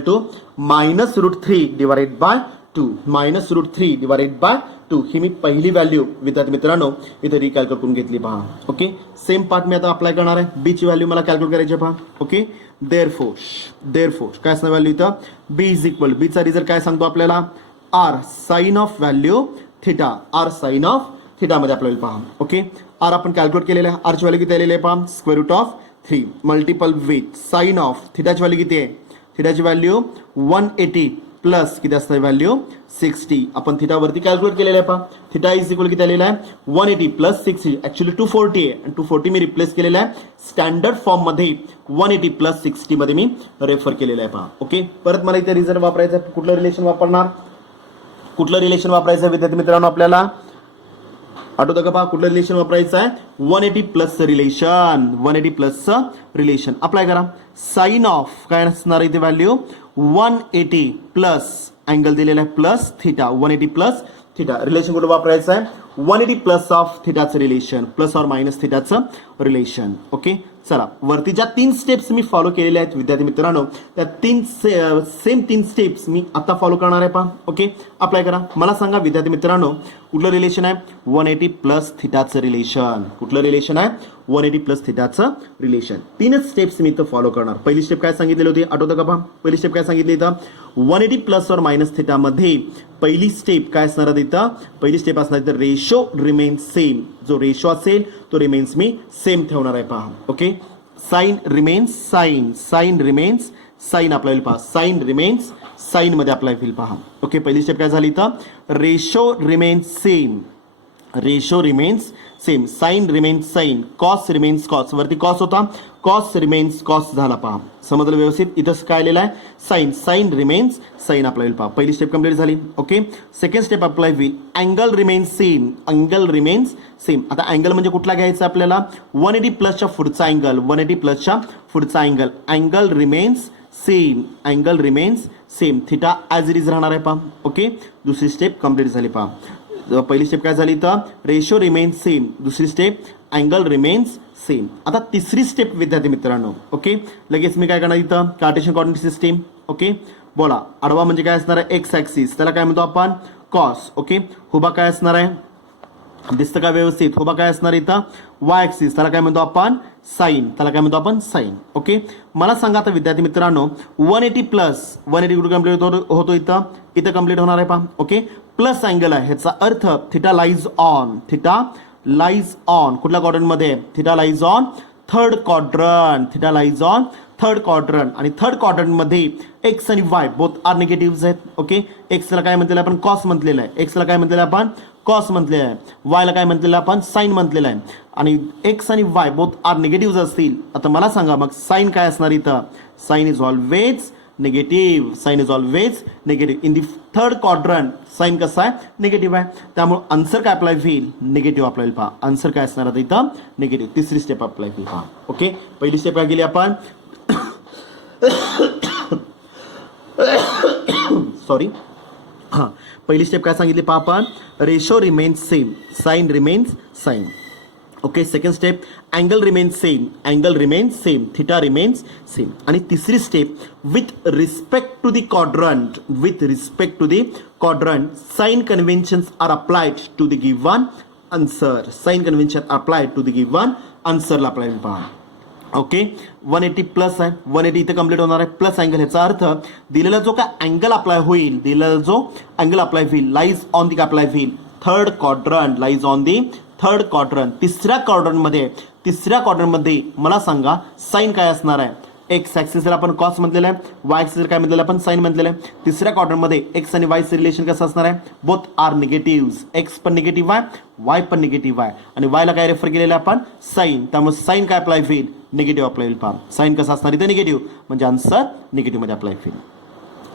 to minus √3 divided by 2, minus √3 divided by 2. ही मी पहिली व्हॅल्यू विद्यार्थी मित्रांनो इथे रिकॅल्क्युलेट करून घेतली पहा. ओके, सेम पार्ट मी आता अप्लाय करणार आहे. बी ची व्हॅल्यू मला कॅल्क्युलेट करायची पहा. ओके, देअरफोर काय असणार व्हॅल्यू इथं बी इज इक्वल बीचा रिझल्ट काय सांगतो आपल्याला r sine of value theta, r sine of theta मध्ये आपल्याला पहा. ओके, आर आपण कॅल्क्युलेट केलेलं आहे. आरची व्हॅल्यू किती आलेली आहे पहा square root of 3 multiple with sine of थिटाची व्हॅल्यू किती आहे थिटाची व्हॅल्यू 180 प्लस किती असणार व्हॅल्यू 60. आपण थिटावरती कॅल्क्युलेट केलेलं आहे पहा. थिटा इज इक्वल किती आलेला आहे 180 प्लस 60 ऍक्च्युअली 240 आहे आणि 240 मी रिप्लेस केलेला आहे स्टँडर्ड फॉर्म मध्ये 180 प्लस 60 मध्ये मी रेफर केलेलं आहे पहा. ओके, परत मला इथे रिझल्ट वापरायचं आहे. कुठलं रिलेशन वापरणार कुठलं रिलेशन वापरायचं आहे विद्यार्थी मित्रांनो आपल्याला आठवतं का पहा कुठलं रिलेशन वापरायचं आहे 180 plus relation, 180 plus relation apply करा. साइन ऑफ काय असणार इथे व्हॅल्यू 180 प्लस अँगल दिलेला आहे plus theta 180 plus theta. Relation कुठं वापरायचं आहे 180 प्लस ऑफ थिटाचं रिलेशन प्लस ऑर मायनस थिटाचं रिलेशन. ओके, चला वरती ज्या 3 स्टेप्स मी फॉलो केलेल्या आहेत विद्यार्थी मित्रांनो त्या 3 स्टेप्स मी आता फॉलो करणार आहे पहा. ओके, अप्लाय करा. मला सांगा विद्यार्थी मित्रांनो कुठलं रिलेशन आहे 180 प्लस थिटाचं रिलेशन. कुठलं रिलेशन आहे 180 प्लस थिटाचं रिलेशन. 3 स्टेप्स मी इथं फॉलो करणार. पहिली स्टेप काय सांगितलेली होती आठवतं का पहा पहिली स्टेप काय सांगितली इथं 180 प्लस और मायनस थिटा मध्ये पहिली स्टेप काय असणार आहे इथं पहिली स्टेप असणार इथं रेशो रिमेन्स सेम. जो रेशो असेल तो रिमेन्स मी सेम ठेवणार आहे पहा. ओके, साइन रिमेन्स साइन आपल्याला पहा साइन रिमेन्स साइन मध्ये अप्लाय होईल पहा. ओके, पहिली स्टेप काय झाली इथं ratio remains same sine remains sine cos remains cos वरती कॉस होता कॉस रिमेन्स कॉस झाला पहा. समजलं व्यवस्थित. इथं काय आलेलं आहे साइन रिमेन्स साइन अप्लाय पहा. पहिली स्टेप कंप्लीट झाली. ओके, सेकंड स्टेप अप्लाय होईल अँगल रिमेन्स सेम. आता अँगल म्हणजे कुठला घ्यायचा आपल्याला 180 प्लसच्या पुढचा अँगल 180 प्लसच्या पुढचा angle angle remains same theta as it is राहणार आहे पहा. ओके, दुसरी स्टेप कंप्लीट झाली पहा. पहिली स्टेप काय झाली तर रेशो रिमेन्स सेम, दुसरी स्टेप अँगल रिमेन्स सेम. आता तिसरी स्टेप विद्यार्थी मित्रांनो ओके लगेच मी काय करणार इथं कार्टेशियन कोऑर्डिनेट सिस्टीम. ओके, बोला आडवा म्हणजे काय असणार आहे एक्स ऍक्सिस त्याला काय म्हणतो आपण कॉस. ओके, उभा काय असणार आहे दिसतं का व्यवस्थित उभा काय असणार इथं वाय ऍक्सिस त्याला काय म्हणतो आपण साइन ओके, मला सांगा आता विद्यार्थी मित्रांनो 180 प्लस 180 कुठे कंप्लीट होतो इथं कंप्लीट होणार आहे पहा. ओके, प्लस अँगल आहे ह्याचा अर्थ थिटा लाईज ऑन कुठल्या क्वाड्रंट मध्ये theta lies on third quadrant आणि थर्ड क्वाड्रंट मध्ये एक्स आणि वाय बोथ आर निगेटिव्ह आहेत. ओके, एक्सला काय म्हटलेलं आपण कॉस म्हटलेलं आहे एक्सला काय म्हटलेलं आपण कॉस म्हटलेलं आहे वायला काय म्हटलेलं आपण साइन म्हटलेलं आहे आणि एक्स आणि वाय बोथ आर निगेटिव्ह असतील. आता मला सांगा मग साइन काय असणार इथं sine is always negative in the third quadrant sine कसं आहे निगेटिव्ह आहे त्यामुळे आन्सर काय अप्लाय होईल निगेटिव्ह अप्लाय पहा. आन्सर काय असणार आता इथं निगेटिव्ह. तिसरी स्टेप अप्लाय होईल पहा. ओके, पहिली स्टेप काय केली आपण सॉरी पहिली स्टेप काय सांगितली पहा आपण ratio remains same sine remains sine. Okay. Second step angle remains same, angle remains same, theta remains same. आणि तिसरी step with respect to the quadrant, with respect to the quadrant sign conventions are applied to the given answer. Sign convention applied to the given आन्सरला apply पहा. Okay. 180 plus आहे, 180 इथे complete होणार आहे, plus angle. ह्याचा अर्थ दिलेला जो काय अँगल अप्लाय होईल, दिलेला जो अँगल अप्लाय होईल लाईज ऑन दी अप्लाय होईल third quadrant, lies on the third quadrant. तिसऱ्या क्वाड्रंटमध्ये मला सांगा साइन काय असणार आहे. एक्स ऍक्सिसला आपण कॉस म्हटलेलं आहे, वाय ऍक्सिसला काय म्हटलेलं आहे आपण साइन म्हटलेलं आहे. तिसऱ्या क्वाड्रंटमध्ये एक्स आणि वायचं रिलेशन कसं असणार आहे, बोथ आर निगेटिव्ह. एक्स पण निगेटिव्ह आहे, वाय पण निगेटिव्ह आहे, आणि वायला काय रेफर केलेलं आहे आपण साइन. त्यामुळे साइन काय अप्लाय होईल, निगेटिव्ह अप्लाय होईल. पहा साइन कसं असणार इथे निगेटिव्ह, म्हणजे आन्सर निगेटिव्ह मध्ये अप्लाय होईल.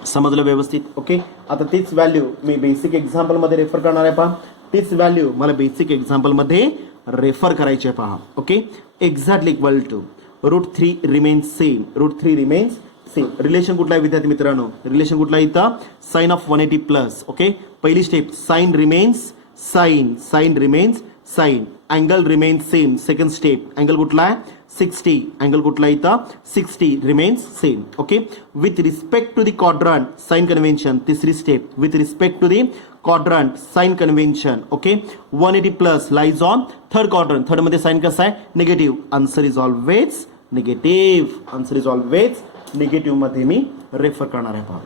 समजलं व्यवस्थित. ओके. आता तीच व्हॅल्यू मी बेसिक एक्झाम्पल मध्ये रेफर करणार आहे. पहा तीच व्हॅल्यू मला बेसिक एक्झाम्पल मध्ये रेफर करायची आहे. पहा. Okay. Exactly equal to √3 remains same, √3 remains same. Relation कुठला आहे विद्यार्थी मित्रांनो, रिलेशन कुठला आहे इथं साइन ऑफ 180 प्लस. ओके. पहिली step sine remains sine, sine remains sine, angle remains same. Second step angle कुठला आहे 60, अँगल कुठला आहे इथं 60 remains same. Okay. With respect to the quadrant sign convention. तिसरी step with respect to the quadrant sign convention. Okay. 180 plus lies on third quadrant. Third मध्ये sign कसं आहे negative. Answer is always negative. Answer is always negative मध्ये मी refer करणार आहे. पहा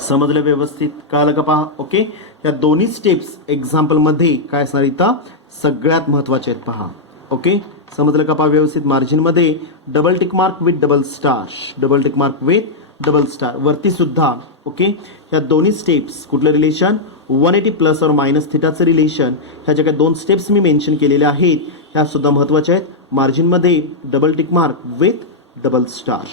समजलं व्यवस्थित, कळलं का. पहा. ओके. या दोन्ही स्टेप्स एक्झाम्पल मध्ये काय असणार इथं सगळ्यात महत्वाचे आहेत. पहा. ओके. समजलं का. पहा व्यवस्थित. मार्जिन मध्ये double tick mark with double star, double tick mark with double star. वरती सुद्धा ओके ह्या दोन्ही स्टेप्स कुठलं रिलेशन 180 प्लस और मायनस थिटाचं रिलेशन. ह्या ज्या काही दोन स्टेप्स मी मेन्शन केलेल्या आहेत ह्या सुद्धा महत्वाच्या आहेत. मार्जिनमध्ये double tick mark with double star,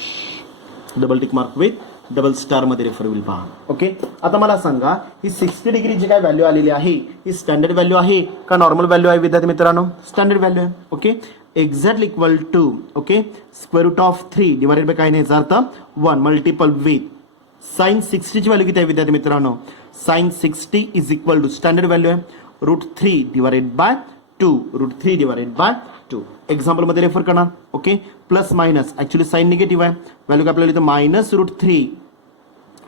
double tick mark with double star मध्ये रेफर होईल. पहा. ओके. आता मला सांगा ही 60 डिग्री जी काय व्हॅल्यू आलेली आहे ही स्टँडर्ड व्हॅल्यू आहे का नॉर्मल व्हॅल्यू आहे विद्यार्थी मित्रांनो. स्टँडर्ड व्हॅल्यू आहे. Okay. Exactly equal to okay square root of 3 divided by काय नाही याचा अर्थ 1 मल्टिपल विथ साइन 60 ची व्हॅल्यू किती आहे विद्यार्थी मित्रांनो. Sine 60 is equal to standard value आहे √3 divided by 2, √3 divided by 2. Example मध्ये रेफर करणार. Okay. Plus minus actually sine negative आहे, व्हॅल्यू काय आपल्याला इथं minus √3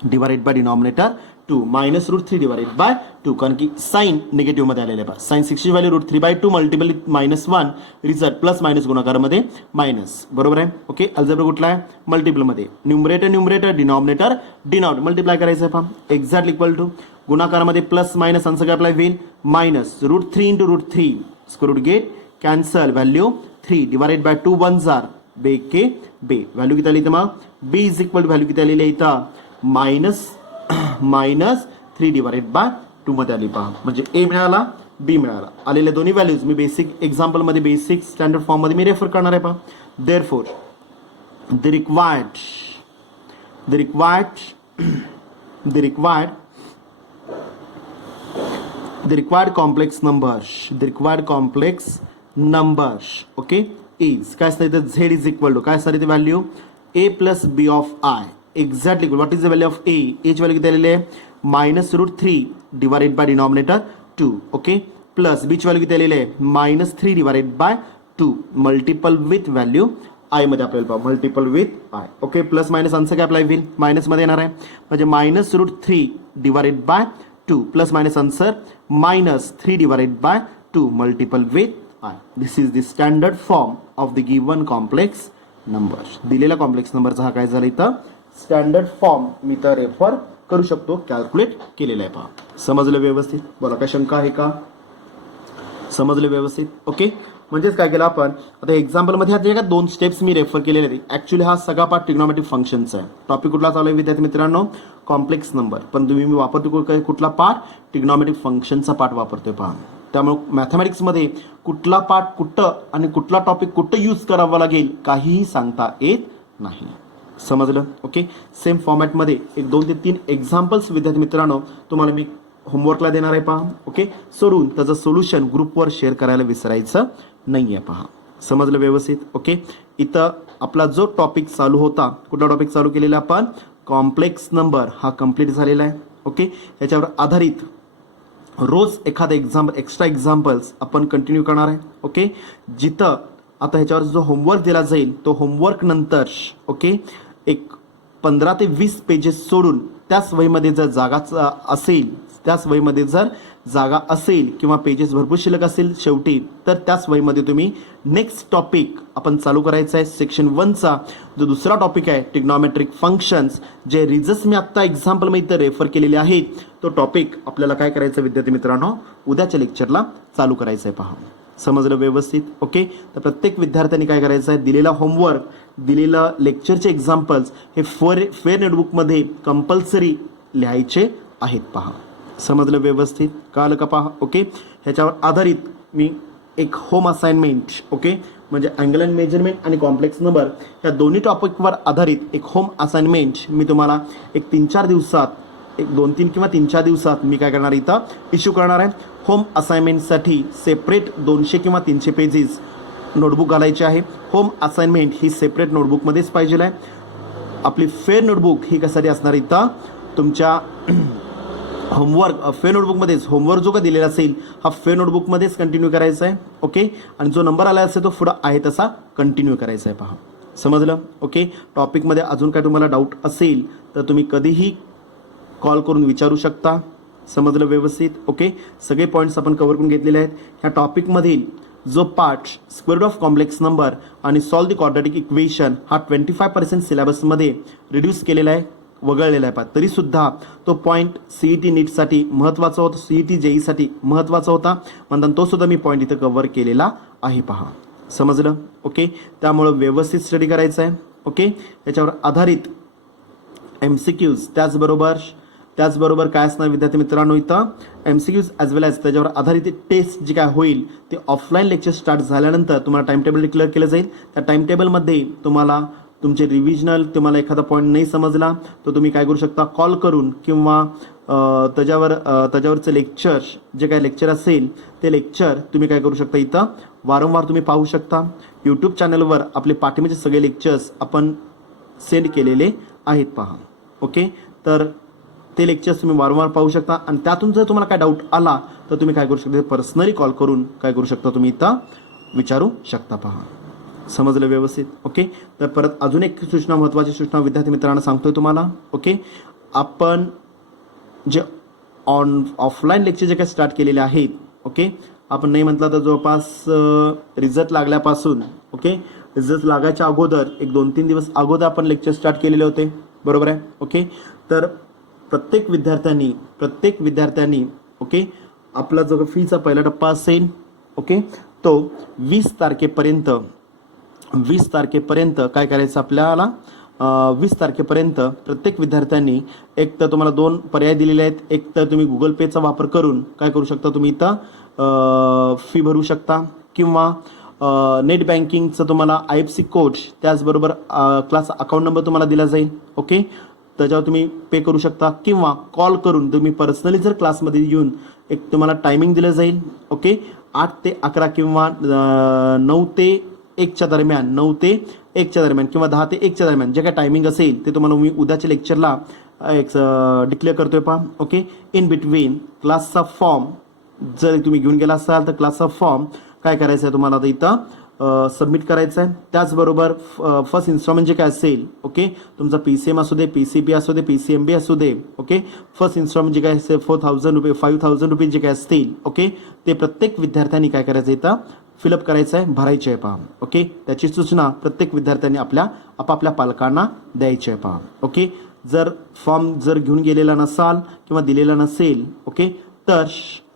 divided by denominator 2, minus √3 divided by 2, कारण की साइन निगेटिव्ह मध्ये आलेले आहे. Sine 60 value √3/2 multiple -1 result plus minus गुणाकारामध्ये मायनस. बरोबर आहे. ओके. अल्जेब्रा कुठला आहे मल्टिपल मध्ये. Numerator numerator, denominator denominator multiply करायचं आहे. पहा एक्झॅक्टली इक्वल टू गुणाकारामध्ये प्लस मायनस आन्सर काय अप्लाय होईल minus √3 into √3 square root get cancel value 3 divided by 2 1 जार बे के बे. व्हॅल्यू किती आली इथं मग b is equal to value किती आलेली आहे इथं -3 डिवाइडेड बाय 2 मध्ये आली. पहा म्हणजे ए मिळाला बी मिळाला. आलेल्या दोन्ही व्हॅल्यूज मी बेसिक एक्झाम्पल मध्ये बेसिक स्टँडर्ड फॉर्म मध्ये मी रेफर करणार आहे. पहा therefore the required complex numbers okay is काय असतं इथं z is equal to काय असणार इथे value a plus b of I. Exactly what is the value of a. ची व्हॅल्यू किती आलेली आहे -√3 divided by denominator 2 okay plus b ची व्हॅल्यू किती आलेली आहे -3 divided by 2 multiple with value I मध्ये आपल्याला पाहा multiple with I. Okay. Plus minus answer काय अप्लाय होईल मायनस मध्ये येणार आहे म्हणजे -√3 divided by 2 plus minus answer -3 divided by 2 multiple with I. This is the standard form of the given complex number. दिलेला कॉम्प्लेक्स नंबरचा हा काय झाला इथं स्टँडर्ड फॉर्म मी तर रेफर करू शकतो, कॅल्क्युलेट केलेला आहे. पहा समजलं व्यवस्थित. बोला काय शंका आहे का. समजलं व्यवस्थित. ओके. म्हणजेच काय केलं आपण आता एक्झाम्पल मध्ये जे काय दोन स्टेप्स मी रेफर केलेले आहेत ऍक्च्युअली हा सगळा पार्ट ट्रिग्नोमेट्रिक फंक्शनचा आहे. टॉपिक कुठला चालू आहे विद्यार्थी मित्रांनो कॉम्प्लेक्स नंबर, पण तुम्ही मी वापरतो कुठला पार्ट ट्रिग्नोमेट्रिक फंक्शनचा पार्ट वापरतोय. पहा त्यामुळे मॅथमॅटिक्समध्ये कुठला पार्ट कुठं आणि कुठला टॉपिक कुठं यूज करावा लागेल काहीही सांगता येत नाही. समजलं. ओके. सेम फॉर्मॅटमध्ये 1 2 ते 3 एक्झाम्पल्स विद्यार्थी मित्रांनो तुम्हाला मी होमवर्कला देणार आहे. पहा ओके. सोडून त्याचं सोल्युशन ग्रुपवर शेअर करायला विसरायचं नाही आहे. पहा समजलं व्यवस्थित. ओके. इथं आपला जो टॉपिक चालू होता कुठला टॉपिक चालू केलेला आपण कॉम्प्लेक्स नंबर हा कंप्लीट झालेला आहे. ओके. याच्यावर आधारित रोज एखादा एक्स्ट्रा एक्झाम्पल्स आपण कंटिन्यू करणार आहे. ओके, जिथं आता ह्याच्यावर जो होमवर्क दिला जाईल तो होमवर्क नंतर ओके एक 15 ते 20 पेजेस सोडून त्याच वहीमध्ये जर जागा असेल, त्याच वहीमध्ये जर जागा असेल किंवा पेजेस भरपूर शिल्लक असेल शेवटी, तर त्याच वहीमध्ये तुम्ही नेक्स्ट टॉपिक आपण चालू करायचा आहे. सेक्शन 1चा जो दुसरा टॉपिक आहे ट्रिग्नॉमेट्रिक फंक्शन्स, जे रिझल्ट्स मी आत्ता एक्झाम्पलमध्ये इथं रेफर केलेले आहेत, तो टॉपिक आपल्याला काय करायचं विद्यार्थी मित्रांनो, उद्याच्या लेक्चरला चालू करायचं आहे. पहा, समजलं व्यवस्थित? ओके, तर प्रत्येक विद्यार्थ्यांनी काय करायचं आहे, दिलेला होमवर्क, दिलेलं लेक्चरचे एक्झाम्पल्स हे फेअर नोटबुकमध्ये कंपल्सरी लिहायचे आहेत. पहा, समजलं व्यवस्थित? कळलं का? पहा, ओके, ह्याच्यावर आधारित मी एक होम असाइनमेंट, ओके, म्हणजे अँगल अँड मेजरमेंट आणि कॉम्प्लेक्स नंबर या दोन्ही टॉपिकवर आधारित एक होम असाइनमेंट मी तुम्हाला एक 3-4 दिवसात, एक 2-3 किंवा 3-4 दिवसात मी काय करणार इथं इश्यू करणार आहे. होम असाइनमेंटसाठी सेपरेट 200 किंवा 300 पेजेस नोटबुक घालायचे आहे. होम असाइनमेंट ही सेपरेट नोटबुकमध्येच पाहिजे आहे. आपली फेअर नोटबुक ही कशासाठी असणार इथं, तुमच्या होमवर्क फेअर नोटबुकमध्येच होमवर्क जो का दिलेला असेल हा फेअर नोटबुकमध्येच कंटिन्यू करायचा आहे. ओके, आणि जो नंबर आला असेल तो पुढं आहे तसा कंटिन्यू करायचा आहे. पहा, समजलं? ओके, टॉपिकमध्ये अजून काय तुम्हाला डाऊट असेल तर तुम्ही कधीही कॉल करून विचारू शकता. समजलं व्यवस्थित? ओके, सगळे पॉईंट्स आपण कव्हर करून घेतलेले आहेत. ह्या टॉपिकमधील जो part square root of complex number आणि सॉल्व द क्वाड्रॅटिक इक्वेशन हा 25% सिलेबसमध्ये रिड्यूस केलेला आहे, वगळलेला आहे. तरीसुद्धा तो पॉईंट CET नीटसाठी महत्त्वाचा होता, CET JEEसाठी महत्त्वाचा होता, म्हणून तो सुद्धा मी पॉईंट इथं कव्हर केलेला आहे. पहा, समजलं? ओके, त्यामुळं व्यवस्थित स्टडी करायचं आहे. ओके, याच्यावर आधारित MCQs त्याचबरोबर काय असणार विद्यार्थी मित्रांनो, इथं MCQs ॲज वेल ॲज त्याच्यावर आधारित टेस्ट जी काय होईल ते ऑफलाईन लेक्चर स्टार्ट झाल्यानंतर तुम्हाला टाइम टेबल डिक्लेअर केलं जाईल. त्या टाइम टेबलमध्ये तुम्हाला तुमचे रिव्हिजनल, तुम्हाला एखादा पॉईंट नाही समजला तर तुम्ही काय करू शकता, कॉल करून किंवा त्याच्यावरचं लेक्चर जे काय लेक्चर असेल ते लेक्चर तुम्ही काय करू शकता, इथं वारंवार तुम्ही पाहू शकता. यूट्यूब चॅनलवर आपले पाठीमागचे सगळे लेक्चर्स आपण सेंड केलेले आहेत. पहा, ओके, तर ते लेक्चर्स तुम्ही वारंवार पाहू शकता आणि त्यातून जर तुम्हाला काय डाऊट आला तर तुम्ही काय करू शकता, पर्सनली कॉल करून काय करू शकता, तुम्ही इथं विचारू शकता. पहा, समजलं व्यवस्थित? ओके, तर परत अजून एक सूचना, महत्त्वाची सूचना विद्यार्थी मित्रांना सांगतोय तुम्हाला. ओके, आपण जे ऑफलाईन लेक्चर जे काही स्टार्ट केलेले आहेत, ओके, आपण नाही म्हटलं तर जवळपास रिझल्ट लागल्यापासून, ओके, रिझल्ट लागायच्या अगोदर एक 2-3 दिवस अगोदर आपण लेक्चर स्टार्ट केलेले होते, बरोबर आहे? ओके, तर प्रत्येक विद्यार्थ्यांनी ओके, आपला जो फीचा पहिला टप्पा असेल, ओके, तो 20 तारखेपर्यंत काय करायचं आपल्याला, 20 तारखेपर्यंत प्रत्येक विद्यार्थ्यांनी, एक तर तुम्हाला 2 पर्याय दिलेले आहेत. एक तर तुम्ही गुगल पेचा वापर करून काय करू शकता, तुम्ही इथं फी भरू शकता, किंवा नेट बँकिंगचं तुम्हाला IFSC कोड, त्याचबरोबर क्लास अकाउंट नंबर तुम्हाला दिला जाईल. ओके, त्याच्यावर तुम्ही पे करू शकता, किंवा कॉल करून तुम्ही पर्सनली जर क्लासमध्ये येऊन एक तुम्हाला टायमिंग दिलं जाईल. ओके, 8 ते 11 किंवा 9 ते 1च्या दरम्यान, 9 ते 1च्या दरम्यान किंवा 10 ते 1च्या दरम्यान जे काय टायमिंग असेल ते तुम्हाला मी उद्याच्या लेक्चरला एक डिक्लेअर करतोय. पहा, ओके, इन बिटवीन क्लासचा फॉर्म जर तुम्ही घेऊन गेला असाल तर क्लासचा फॉर्म काय करायचं आहे तुम्हाला, आता इथं सबमिट करायचं आहे. त्याचबरोबर फर्स्ट इन्स्टॉलमेंट जे काय असेल, ओके, तुमचा PCM असू दे, PCB असू दे, PCMB असू दे, ओके, फर्स्ट इन्स्टॉलमेंट जे काय असेल 4,000 रुपये, 5,000 रुपये जे काय असतील, ओके, ते प्रत्येक विद्यार्थ्यांनी काय करायचं, इथं फिलअप करायचं आहे, भरायचे आहे. पहा, ओके, त्याची सूचना प्रत्येक विद्यार्थ्यांनी आपापल्या पालकांना द्यायची आहे. पहा, ओके, जर फॉर्म घेऊन गेलेला नसाल किंवा दिलेला नसेल, ओके, तर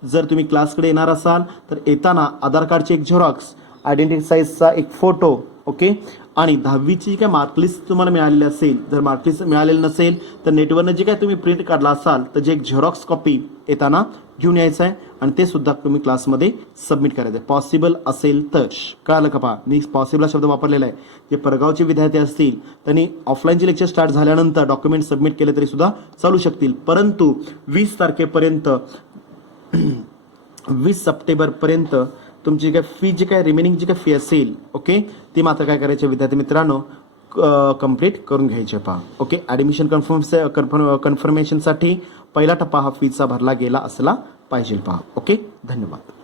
जर तुम्ही क्लासकडे येणार असाल तर येताना आधार कार्डचे एक झेरॉक्स, आयडेंटिटी साईजचा एक फोटो, ओके, आणि 10वीची जी काय मार्कलिस्ट तुम्हाला मिळालेली असेल, जर मार्कलिस्ट मिळालेली नसेल तर नेटवरनं जे काय तुम्ही प्रिंट काढला असाल तर जे एक झेरॉक्स कॉपी येताना घेऊन यायचं आहे आणि ते सुद्धा तुम्ही क्लासमध्ये सबमिट करायचं आहे, पॉसिबल असेल तर. कळालं का? पहा, मी पॉसिबल हा शब्द वापरलेला आहे. जे परगावचे विद्यार्थी असतील त्यांनी ऑफलाईनचे लेक्चर स्टार्ट झाल्यानंतर डॉक्युमेंट सबमिट केले तरी सुद्धा चालू शकतील, परंतु 20 तारखेपर्यंत 20 सप्टेंबरपर्यंत तुमची काय फी, जी काय रिमेनिंग जी काय फी असेल, ओके, ती मात्र काय करायचे विद्यार्थी मित्रांनो, कंप्लीट करून घ्यायचे. पहा, ओके, ॲडमिशन कन्फर्मेशनसाठी पहिला टप्पा हा फीचा भरला गेला असला पाहिजे पहा. ओके, धन्यवाद.